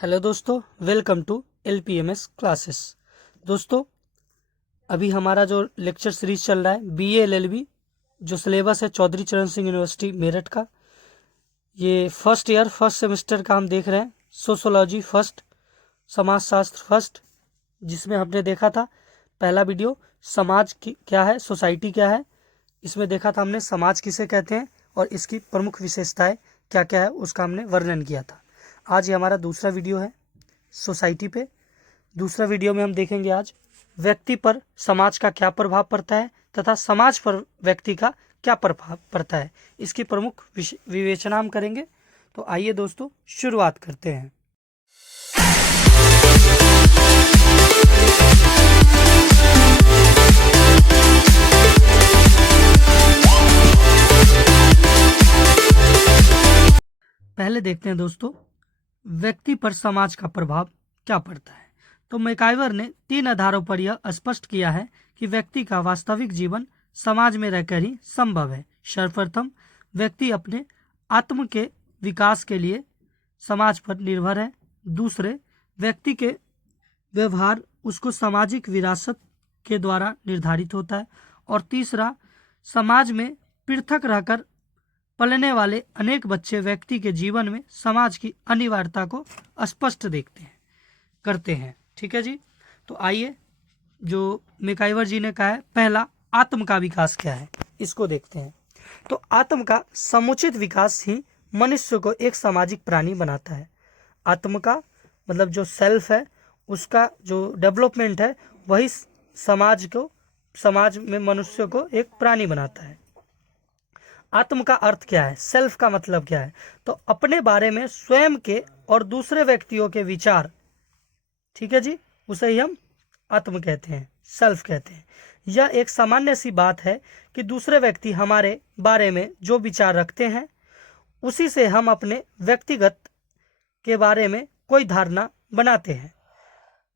Hello दोस्तों, welcome to LPMS classes. दोस्तों, अभी हमारा जो लेक्चर सीरीज चल रहा है BA LLB, जो सिलेबस है चौधरी चरण सिंह यूनिवर्सिटी मेरठ का, ये फर्स्ट ईयर फर्स्ट सेमेस्टर का हम देख रहे हैं। सोशोलॉजी फर्स्ट, समाजशास्त्र फर्स्ट, जिसमें हमने देखा था पहला वीडियो समाज की क्या है, सोसाइटी क्या है। इसमें देखा था हमने समाज किसे कहते हैं और इसकी प्रमुख विशेषताएं क्या क्या है, उसका हमने वर्णन किया था। आज ये हमारा दूसरा वीडियो है सोसाइटी पे। दूसरा वीडियो में हम देखेंगे आज व्यक्ति पर समाज का क्या प्रभाव पड़ता है तथा समाज पर व्यक्ति का क्या प्रभाव पड़ता है, इसकी प्रमुख विवेचना हम करेंगे। तो आइए दोस्तों, शुरुआत करते हैं। पहले देखते हैं दोस्तों, व्यक्ति पर समाज का प्रभाव क्या पड़ता है। तो मैकाइवर ने 3 आधारों पर यह स्पष्ट किया है कि व्यक्ति का वास्तविक जीवन समाज में रहकर ही संभव है। सर्वप्रथम, व्यक्ति अपने आत्म के विकास के लिए समाज पर निर्भर है। दूसरे, व्यक्ति के व्यवहार उसको सामाजिक विरासत के द्वारा निर्धारित होता है। और तीसरा, समाज में पृथक रहकर पलने वाले अनेक बच्चे व्यक्ति के जीवन में समाज की अनिवार्यता को स्पष्ट करते हैं। ठीक है जी। तो आइए, जो मैकाइवर जी ने कहा है, पहला, आत्म का विकास क्या है, इसको देखते हैं। तो आत्म का समुचित विकास ही मनुष्य को एक सामाजिक प्राणी बनाता है। आत्म का मतलब जो सेल्फ है, उसका जो डेवलपमेंट है, वही समाज में मनुष्य को एक प्राणी बनाता है। आत्म का अर्थ क्या है, सेल्फ का मतलब क्या है? तो अपने बारे में स्वयं के और दूसरे व्यक्तियों के विचार, ठीक है जी, उसे ही हम आत्म कहते हैं, सेल्फ कहते हैं। यह एक सामान्य सी बात है कि दूसरे व्यक्ति हमारे बारे में जो विचार रखते हैं, उसी से हम अपने व्यक्तिगत के बारे में कोई धारणा बनाते हैं।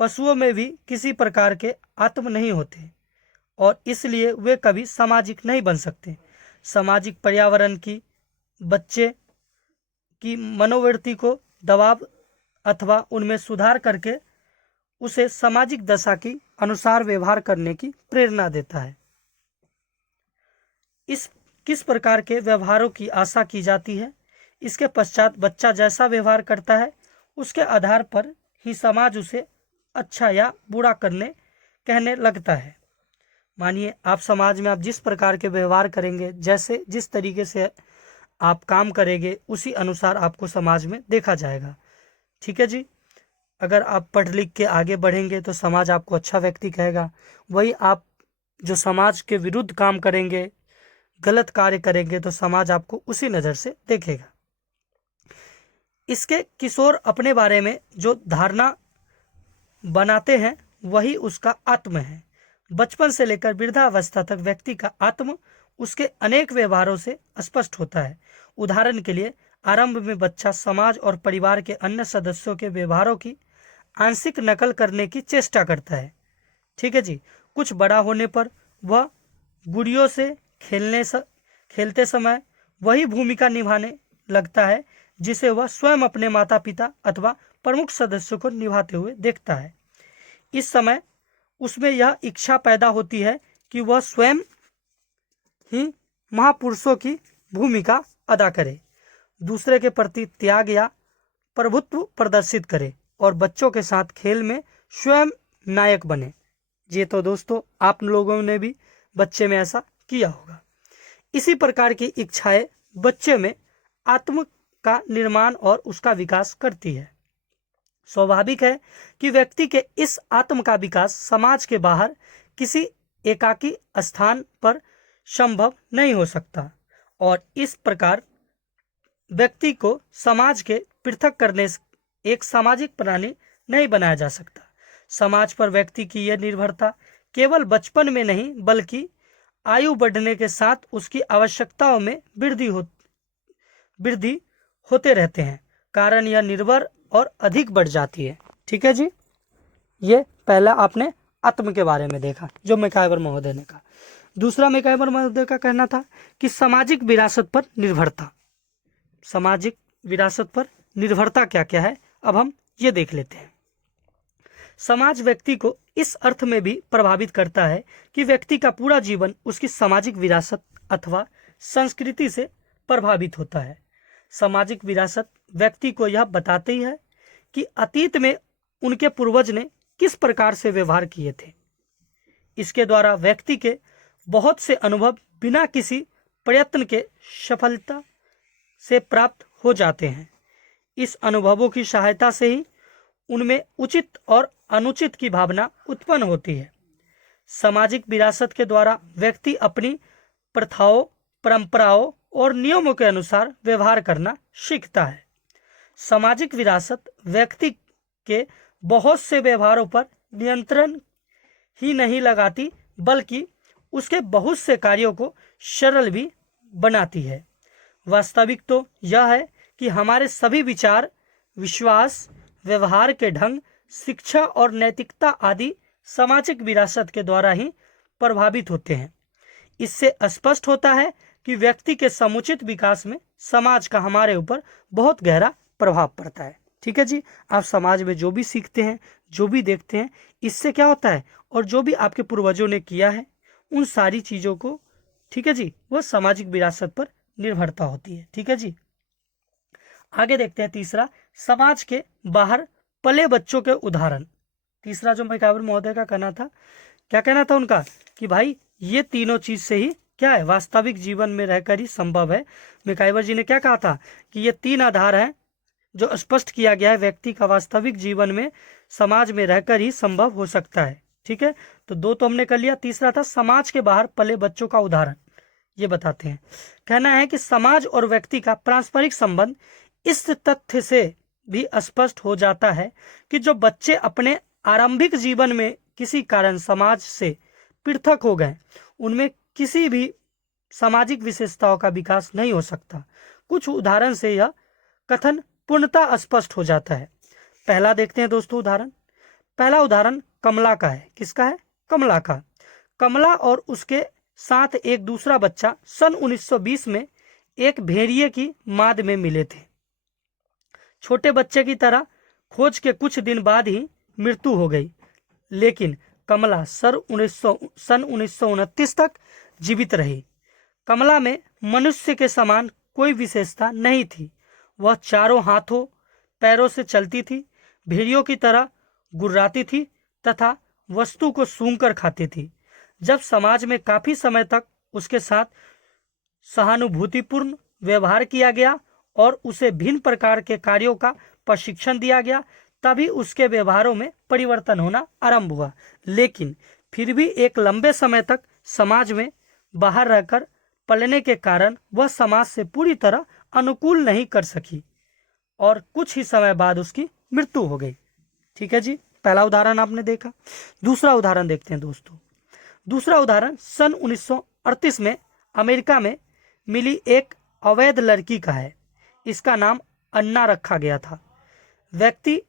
पशुओं में भी किसी प्रकार के आत्म नहीं होते और इसलिए वे कभी सामाजिक नहीं बन सकते। सामाजिक पर्यावरण की बच्चे की मनोवृत्ति को दबाव अथवा उनमें सुधार करके उसे सामाजिक दशा के अनुसार व्यवहार करने की प्रेरणा देता है। इस किस प्रकार के व्यवहारों की आशा की जाती है, इसके पश्चात बच्चा जैसा व्यवहार करता है, उसके आधार पर ही समाज उसे अच्छा या बुरा कहने लगता है। मानिए, आप समाज में आप जिस प्रकार के व्यवहार करेंगे, जिस तरीके से आप काम करेंगे, उसी अनुसार आपको समाज में देखा जाएगा। ठीक है जी। अगर आप पढ़ लिख के आगे बढ़ेंगे तो समाज आपको अच्छा व्यक्ति कहेगा। वही आप जो समाज के विरुद्ध काम करेंगे, गलत कार्य करेंगे, तो समाज आपको उसी नज़र से देखेगा। इसके किशोर अपने बारे में जो धारणा बनाते हैं, वही उसका आत्म है। बचपन से लेकर वृद्धावस्था तक व्यक्ति का आत्म उसके अनेक व्यवहारों से स्पष्ट होता है। उदाहरण के लिए, आरंभ में बच्चा समाज और परिवार के अन्य सदस्यों के व्यवहारों की आंशिक नकल करने की चेष्टा करता है। ठीक है जी। कुछ बड़ा होने पर वह गुड़ियों से खेलते समय वही भूमिका निभाने लगता है जिसे वह स्वयं अपने माता पिता अथवा प्रमुख सदस्यों को निभाते हुए देखता है। इस समय उसमें यह इच्छा पैदा होती है कि वह स्वयं ही महापुरुषों की भूमिका अदा करे, दूसरे के प्रति त्याग या प्रभुत्व प्रदर्शित करे और बच्चों के साथ खेल में स्वयं नायक बने। ये तो दोस्तों आप लोगों ने भी बच्चे में ऐसा किया होगा। इसी प्रकार की इच्छाएं बच्चे में आत्म का निर्माण और उसका विकास करती है। स्वाभाविक है कि व्यक्ति के इस आत्म का विकास समाज के बाहर किसी एकाकी स्थान पर संभव नहीं हो सकता और इस प्रकार व्यक्ति को समाज के पृथक करने से एक सामाजिक प्राणी नहीं बनाया जा सकता। समाज पर व्यक्ति की यह निर्भरता केवल बचपन में नहीं, बल्कि आयु बढ़ने के साथ उसकी आवश्यकताओं में वृद्धि होते रहते हैं। कारण यह निर्भर और अधिक बढ़ जाती है। ठीक है जी। ये पहला आपने आत्म के बारे में देखा, जो मैकाइवर महोदय ने कहा। दूसरा मैकाइवर महोदय का कहना था कि सामाजिक विरासत पर निर्भरता। सामाजिक विरासत पर निर्भरता क्या क्या है, अब हम ये देख लेते हैं। समाज व्यक्ति को इस अर्थ में भी प्रभावित करता है कि व्यक्ति का पूरा जीवन उसकी सामाजिक विरासत अथवा संस्कृति से प्रभावित होता है। सामाजिक विरासत व्यक्ति को यह बताती है कि अतीत में उनके पूर्वज ने किस प्रकार से व्यवहार किए थे। इसके द्वारा व्यक्ति के बहुत से अनुभव बिना किसी प्रयत्न के सफलता से प्राप्त हो जाते हैं। इस अनुभवों की सहायता से ही उनमें उचित और अनुचित की भावना उत्पन्न होती है। सामाजिक विरासत के द्वारा व्यक्ति अपनी प्रथाओं, परंपराओं और नियमों के अनुसार व्यवहार करना सीखता है। सामाजिक विरासत व्यक्ति के बहुत से व्यवहारों पर नियंत्रण ही नहीं लगाती, बल्कि उसके बहुत से कार्यों को सरल भी बनाती है। वास्तविक तो यह है कि हमारे सभी विचार, विश्वास, व्यवहार के ढंग, शिक्षा और नैतिकता आदि सामाजिक विरासत के द्वारा ही प्रभावित होते हैं। इससे स्पष्ट होता है कि व्यक्ति के समुचित विकास में समाज का हमारे ऊपर बहुत गहरा प्रभाव पड़ता है। ठीक है जी, आप समाज में जो भी सीखते हैं, जो भी देखते हैं, इससे क्या होता है, और जो भी आपके पूर्वजों ने किया है उन सारी चीज़ों को, ठीक है जी, वो सामाजिक विरासत पर निर्भरता होती है। ठीक है जी, आगे देखते हैं तीसरा, समाज के बाहर पले बच्चों के उदाहरण। तीसरा जो मैकावर महोदय का कहना था, क्या कहना था उनका, कि भाई ये तीनों चीज से ही क्या है, वास्तविक जीवन में रहकर ही संभव है। मैकाइवर जी ने क्या कहा था कि ये तीन आधार हैं जो स्पष्ट किया गया है, व्यक्ति का वास्तविक जीवन में समाज में रहकर ही संभव हो सकता है। ठीक है, तो दो तो हमने कर लिया, तीसरा था समाज के बाहर पले बच्चों का उदाहरण। ये बताते हैं, कहना है कि समाज और व्यक्ति का पारस्परिक संबंध इस तथ्य से भी स्पष्ट हो जाता है कि जो बच्चे अपने आरंभिक जीवन में किसी कारण समाज से पृथक हो गए, उनमें किसी भी सामाजिक विशेषताओं का विकास नहीं हो सकता। कुछ उदाहरण से यह कथन पूर्णतः स्पष्ट हो जाता है। पहला देखते हैं दोस्तों उदाहरण। पहला उदाहरण कमला का है। किसका है? कमला का। कमला और उसके साथ एक दूसरा बच्चा सन 1920 में एक भेड़िए की माद में मिले थे। छोटे बच्चे की तरह खोज के कुछ दिन बाद ही मृत्यु हो गई, लेकिन कमला सन 1929 तक जीवित रही। कमला में मनुष्य के समान कोई विशेषता नहीं थी। वह चारों हाथों पैरों से चलती थी, भेड़ियों की तरह गुर्राती थी तथा वस्तु को सूंघकर खाती थी। जब समाज में काफी समय तक उसके साथ सहानुभूतिपूर्ण व्यवहार किया गया और उसे भिन्न प्रकार के कार्यों का प्रशिक्षण दिया गया, तभी उसके व्यवहारों में परिवर्तन होना आरंभ हुआ। लेकिन फिर भी एक लंबे समय तक समाज में बाहर रहकर पलने के कारण वह समाज से पूरी तरह अनुकूल नहीं कर सकी और कुछ ही समय बाद उसकी मृत्यु हो गई। ठीक है जी, पहला उदाहरण आपने देखा। दूसरा उदाहरण देखते हैं दोस्तों। दूसरा उदाहरण सन 1938 में अमेरिका में मिली एक अवैध लड़की का है। इसका नाम अन्ना रखा गया था। व्यक्ति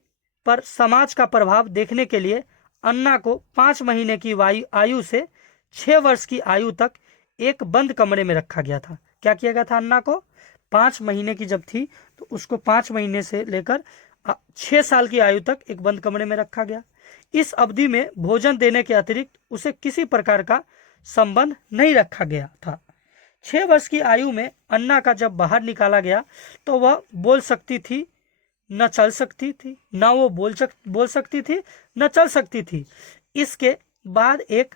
पर समाज का प्रभाव देखने के लिए अन्ना को 5 महीने की आयु से 6 वर्ष की आयु तक एक बंद कमरे में रखा गया था। क्या किया गया था? अन्ना को 5 महीने की जब थी तो उसको 5 महीने से लेकर 6 साल की आयु तक एक बंद कमरे में रखा गया। इस अवधि में भोजन देने के अतिरिक्त उसे किसी प्रकार का संबंध नहीं रखा गया था। 6 वर्ष की आयु में अन्ना का जब बाहर निकाला गया तो वह बोल सकती थी, न चल सकती थी, न वो बोल सकती थी, न चल सकती थी। इसके बाद एक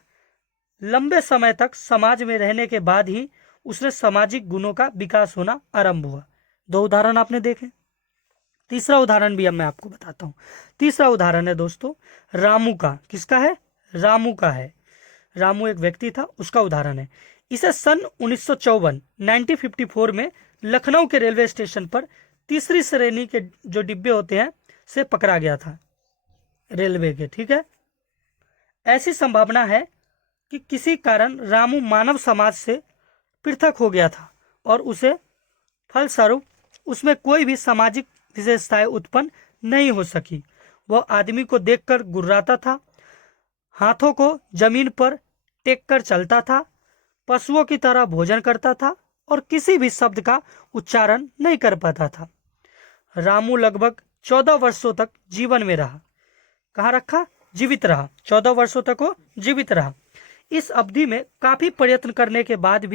लंबे समय तक समाज में रहने के बाद ही उसने सामाजिक गुणों का विकास होना आरंभ हुआ। 2 उदाहरण आपने देखे। तीसरा उदाहरण भी अब मैं आपको बताता हूँ। तीसरा उदाहरण है दोस्तों रामू का। किसका है? रामू का है। रामू एक व्यक्ति था, उसका उदाहरण है। इसे सन 1954 में लखनऊ के रेलवे स्टेशन पर तीसरी श्रेणी के जो डिब्बे होते हैं से पकड़ा गया था रेलवे के। ठीक है, ऐसी संभावना है कि किसी कारण रामू मानव समाज से पृथक हो गया था और उसे फलस्वरूप उसमें कोई भी सामाजिक विशेषताएं उत्पन्न नहीं हो सकी। वह आदमी को देखकर गुर्राता था, हाथों को जमीन पर टेक कर चलता था, पशुओं की तरह भोजन करता था और किसी भी शब्द का उच्चारण नहीं कर पाता था। रामू लगभग 14 वर्षों तक जीवन में रहा। कहाँ रखा? जीवित रहा। 14 वर्षों तक वो जीवित रहा। इस अवधि में काफी प्रयत्न करने के बाद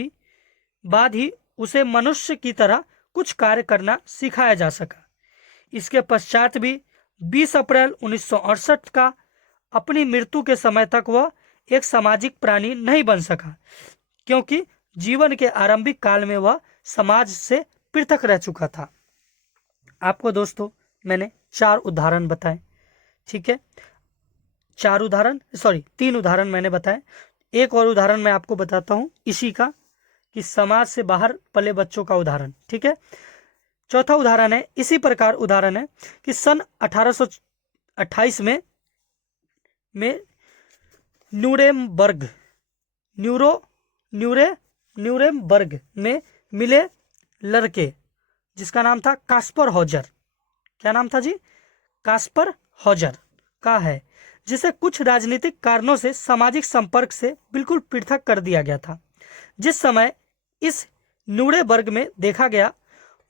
ही उसे मनुष्य की तरह कुछ कार्य करना सिखाया जा सका। इसके पश्चात भी 20 अप्रैल 1968 का अपनी मृत्यु के समय तक वह एक सामाजिक प्राणी नहीं बन सका, क्योंकि जीवन के आरंभिक काल में वह समाज से पृथक रह चुका था। आपको दोस्तों मैंने 4 उदाहरण बताए, ठीक है। 3 उदाहरण मैंने बताए। एक और उदाहरण मैं आपको बताता हूं इसी का, कि समाज से बाहर पले बच्चों का उदाहरण, ठीक है। चौथा उदाहरण है, इसी प्रकार उदाहरण है कि सन 1828 में न्यूरेमबर्ग में मिले लड़के, जिसका नाम था कास्पर हॉजर। क्या नाम था जी? कास्पर हॉजर का है, जिसे कुछ राजनीतिक कारणों से सामाजिक संपर्क से बिल्कुल पृथक कर दिया गया था। जिस समय इस न्यूरेमबर्ग में देखा गया,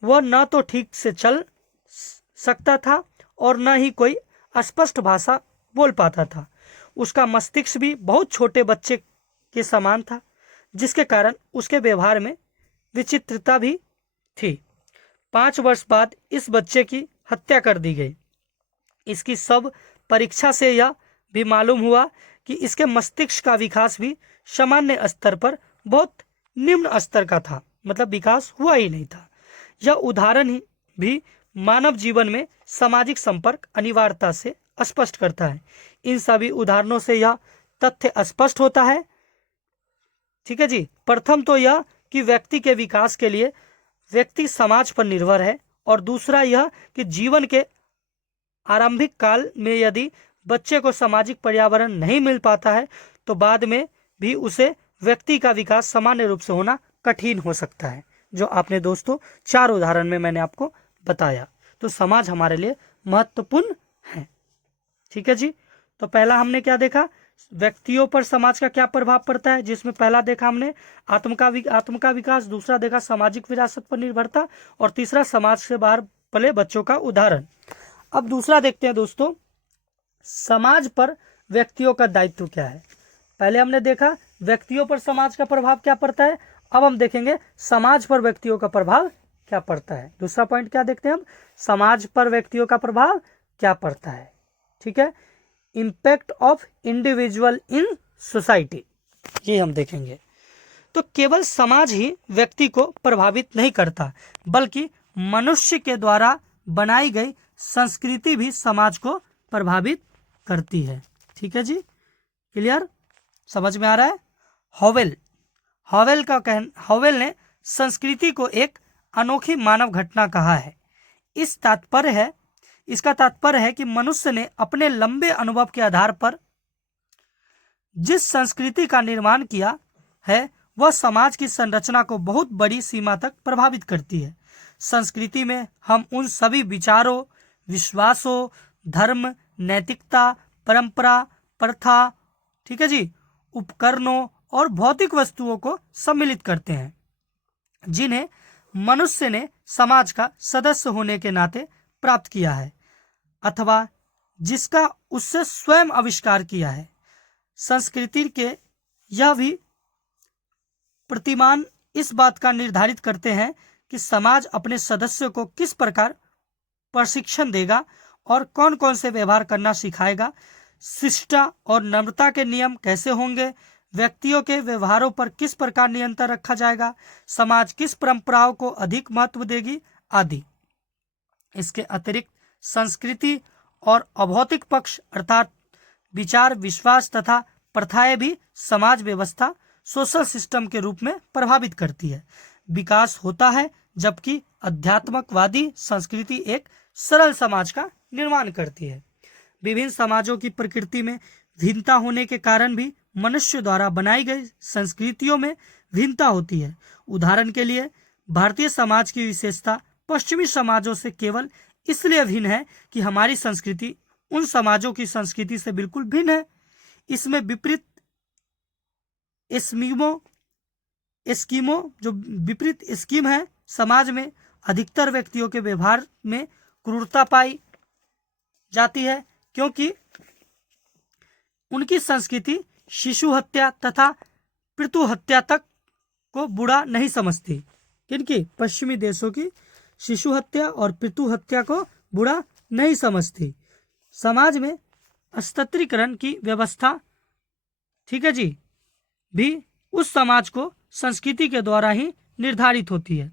वह न तो ठीक से चल सकता था और न ही कोई स्पष्ट भाषा बोल पाता था। उसका मस्तिष्क भी बहुत छोटे बच्चे के समान था, जिसके कारण उसके व्यवहार में विचित्रता भी थी। 5 वर्ष बाद इस बच्चे की हत्या कर दी गई। इसकी सब परीक्षा से यह भी मालूम हुआ कि इसके मस्तिष्क का विकास भी सामान्य स्तर पर बहुत निम्न स्तर का था, मतलब विकास हुआ ही नहीं था। यह उदाहरण ही भी मानव जीवन में सामाजिक संपर्क अनिवार्यता से स्पष्ट करता है। इन सभी उदाहरणों से यह तथ्य स्पष्ट होता है, ठीक है जी। प्रथम तो यह कि व्यक्ति के विकास के लिए व्यक्ति समाज पर निर्भर है, और दूसरा यह कि जीवन के आरंभिक काल में यदि बच्चे को सामाजिक पर्यावरण नहीं मिल पाता है, तो बाद में भी उसे व्यक्ति का विकास सामान्य रूप से होना कठिन हो सकता है। जो आपने दोस्तों 4 उदाहरण में मैंने आपको बताया। तो समाज हमारे लिए महत्वपूर्ण है, ठीक है जी। तो पहला हमने क्या देखा? व्यक्तियों पर समाज का क्या प्रभाव पड़ता है, जिसमें पहला देखा हमने आत्म का विकास, दूसरा देखा सामाजिक विरासत पर निर्भरता, और तीसरा समाज से बाहर पले बच्चों का उदाहरण। अब दूसरा देखते हैं दोस्तों, समाज पर व्यक्तियों का दायित्व क्या है। पहले हमने देखा व्यक्तियों पर समाज का प्रभाव क्या पड़ता है, अब हम देखेंगे समाज पर व्यक्तियों का प्रभाव क्या पड़ता है। दूसरा पॉइंट क्या देखते हैं हम? समाज पर व्यक्तियों का प्रभाव क्या पड़ता है, ठीक है। Impact of individual in society, ये हम देखेंगे। तो केवल समाज ही व्यक्ति को प्रभावित नहीं करता, बल्कि मनुष्य के द्वारा बनाई गई संस्कृति भी समाज को प्रभावित करती है, ठीक है जी। क्लियर? समझ में आ रहा है? हॉवेल ने संस्कृति को एक अनोखी मानव घटना कहा है। इसका तात्पर्य है कि मनुष्य ने अपने लंबे अनुभव के आधार पर जिस संस्कृति का निर्माण किया है, वह समाज की संरचना को बहुत बड़ी सीमा तक प्रभावित करती है। संस्कृति में हम उन सभी विचारों, विश्वासों, धर्म, नैतिकता, परंपरा, प्रथा, ठीक है जी, उपकरणों और भौतिक वस्तुओं को सम्मिलित करते हैं, जिन्हें मनुष्य ने समाज का सदस्य होने के नाते प्राप्त किया है अथवा जिसका उससे स्वयं आविष्कार किया है। संस्कृति के यह भी प्रतिमान इस बात का निर्धारित करते हैं कि समाज अपने सदस्यों को किस प्रकार प्रशिक्षण देगा और कौन कौन से व्यवहार करना सिखाएगा, शिष्टता और नम्रता के नियम कैसे होंगे, व्यक्तियों के व्यवहारों पर किस प्रकार नियंत्रण रखा जाएगा, समाज किस परंपराओं को अधिक महत्व देगी आदि। इसके अतिरिक्त संस्कृति और अभौतिक पक्ष अर्थात विचार, विश्वास तथा प्रथाएं भी समाज व्यवस्था, सोशल सिस्टम के रूप में प्रभावित करती है। विकास होता है जबकि अध्यात्मकवादी संस्कृति एक सरल समाज का निर्माण करती है। विभिन्न समाजों की प्रकृति में भिन्नता होने के कारण भी मनुष्य द्वारा बनाई गई संस्कृतियों में भिन्नता होती है। उदाहरण के लिए भारतीय समाज की विशेषता पश्चिमी समाजों से केवल इसलिए भिन्न है कि हमारी संस्कृति उन समाजों की संस्कृति से बिल्कुल भिन्न है। इसमें विपरीत स्कीम है। समाज में अधिकतर व्यक्तियों के व्यवहार में क्रूरता पाई जाती है, क्योंकि उनकी संस्कृति शिशु हत्या तथा पितृ हत्या तक को बुरा नहीं समझती। किनकी? पश्चिमी देशों की शिशु हत्या और पितृ हत्या को बुरा नहीं समझती। समाज में अस्त्रीकरण की व्यवस्था, ठीक है जी, भी उस समाज को संस्कृति के द्वारा ही निर्धारित होती है।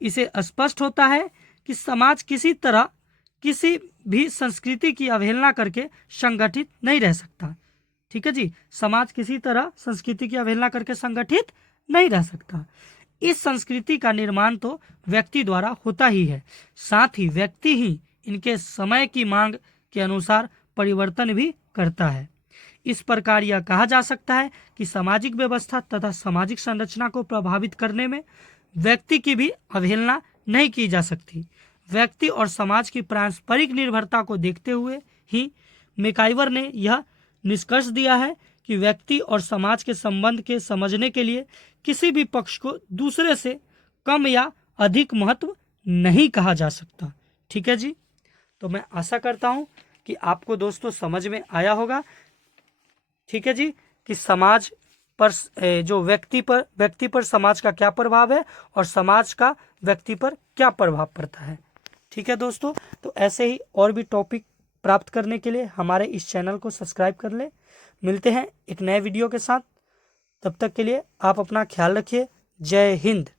इसे स्पष्ट होता है कि समाज किसी तरह किसी भी संस्कृति की अवहेलना करके संगठित नहीं रह सकता। ठीक है जी, समाज किसी तरह संस्कृति की अवहेलना करके संगठित नहीं रह सकता। इस संस्कृति का निर्माण तो व्यक्ति द्वारा होता ही है, साथ ही व्यक्ति ही इनके समय की मांग के अनुसार परिवर्तन भी करता है। इस प्रकार यह कहा जा सकता है कि सामाजिक व्यवस्था तथा सामाजिक संरचना को प्रभावित करने में व्यक्ति की भी अवहेलना नहीं की जा सकती। व्यक्ति और समाज की पारस्परिक निर्भरता को देखते हुए ही मैकाइवर ने यह निष्कर्ष दिया है कि व्यक्ति और समाज के संबंध के समझने के लिए किसी भी पक्ष को दूसरे से कम या अधिक महत्व नहीं कहा जा सकता। ठीक है जी, तो मैं आशा करता हूँ कि आपको दोस्तों समझ में आया होगा। ठीक है जी, कि समाज पर जो व्यक्ति पर समाज का क्या प्रभाव है और समाज का व्यक्ति पर क्या प्रभाव पड़ता है। ठीक है दोस्तों, तो ऐसे ही और भी टॉपिक प्राप्त करने के लिए हमारे इस चैनल को सब्सक्राइब कर ले। मिलते हैं एक नए वीडियो के साथ, तब तक के लिए आप अपना ख्याल रखिए। जय हिंद।